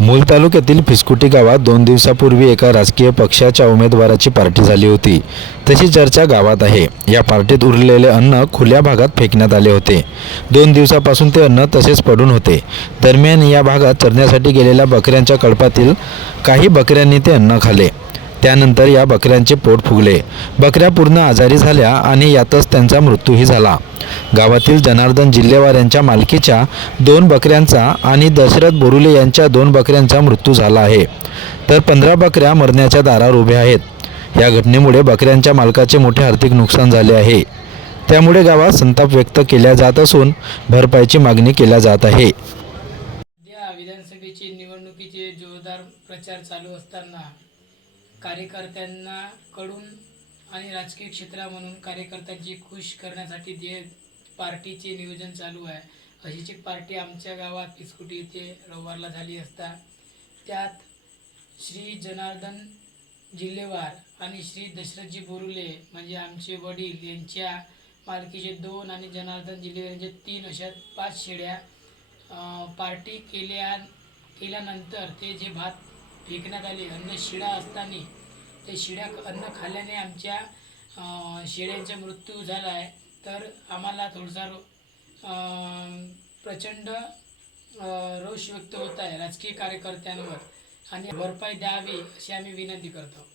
मूल तालुक्यातील फिसकुटी गावात दोन दिवसापूर्वी एका राजकीय पक्षाच्या उमेदवाराची पार्टी झाली होती. तशी चर्चा गावात आहे. या पार्टीत उरलेले अन्न खुल्या भागात फेकण्यात आले होते. दोन दिवसापासून ते अन्न तसेच पडून होते. दरम्यान या भागात चरण्यासाठी गेलेल्या बकऱ्यांच्या कळपातील काही बकऱ्यांनी ते अन्न खाले. त्यानंतर या बकऱ्यांचे पोट फुगले. बकऱ्या पूर्ण आजारी झाल्या आणि यातच त्यांचा मृत्यूही झाला. गावातील जनार्दन जिल्हेवार यांच्या मालकीच्या दोन बकऱ्यांचा आणि दशरथ बोरुले यांच्या दोन बकऱ्यांचा मृत्यू झाला आहे. तर पंधरा बकऱ्या मरण्याच्या दारावर उभ्या आहेत. या घटनेमुळे बकऱ्यांच्या मालकाचे मोठे आर्थिक नुकसान झाले आहे. त्यामुळे गावात संताप व्यक्त केल्या जात असून भरपाईची मागणी केल्या जात आहे. विधानसभेची निवडणुकीचे जोरदार प्रचार चालू असताना कार्यकर्त्यांना कडून आणि राजकीय क्षेत्रामधून कार्यकर्त्यांची खुश करण्यासाठी जे पार्टीचे नियोजन चालू आहे. अशीच एक पार्टी आमच्या गावात पिसकुटी येथे रविवारला झाली असता. त्यात श्री जनार्दन जिल्हेवार आणि श्री दशरथजी बोरुले म्हणजे आमचे वडील यांच्या मालकीचे दोन आणि जनार्दन जिल्हेवार यांचे तीन अशा पाच शेळ्या पार्टी केल्या केल्यानंतर ते जे भात फेकण्यात आले अन्न शिळा असताना ते शिळ्या अन्न खाल्ल्याने आमच्या शेळ्यांचा मृत्यू झाला आहे तर आम्हाला थोडासा रो- प्रचंड रोष व्यक्त होत आहे राजकीय कार्यकर्त्यांवर. आणि भरपाई द्यावी अशी आम्ही विनंती करतो.